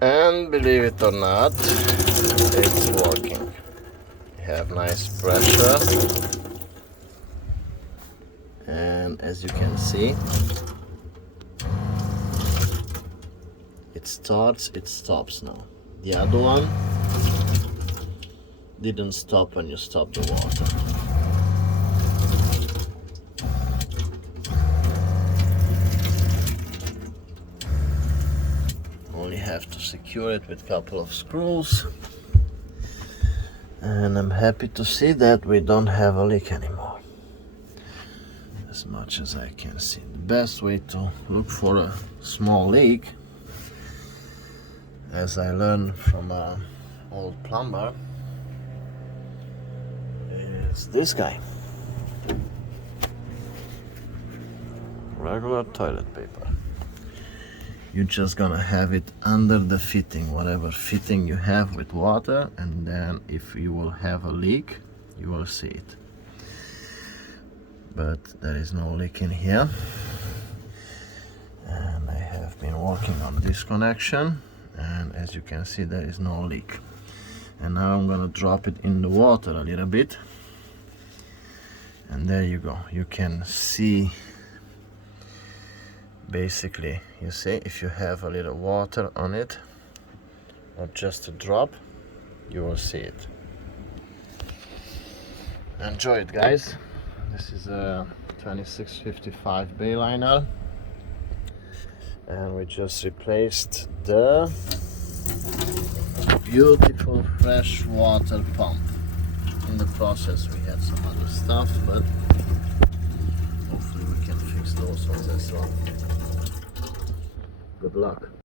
And believe it or not, it's working. You have nice pressure, and as you can see, it starts, it stops now. The other one didn't stop when you stop the water. Only have to secure it with a couple of screws. And I'm happy to see that we don't have a leak anymore. As much as I can see. The best way to look for a small leak, as I learned from an old plumber, is this guy. Regular toilet paper. You're just gonna have it under the fitting, whatever fitting you have with water, and then if you will have a leak, you will see it. But there is no leak in here. And I have been working on this connection, and as you can see, there is no leak. And now I'm gonna drop it in the water a little bit, and there you go. You can see, basically, you see, if you have a little water on it, or just a drop, you will see it. Enjoy it, guys. This is a 2655 Bayliner, and we just replaced the beautiful fresh water pump. In the process we had some other stuff, but hopefully we can fix those ones as well. Good luck.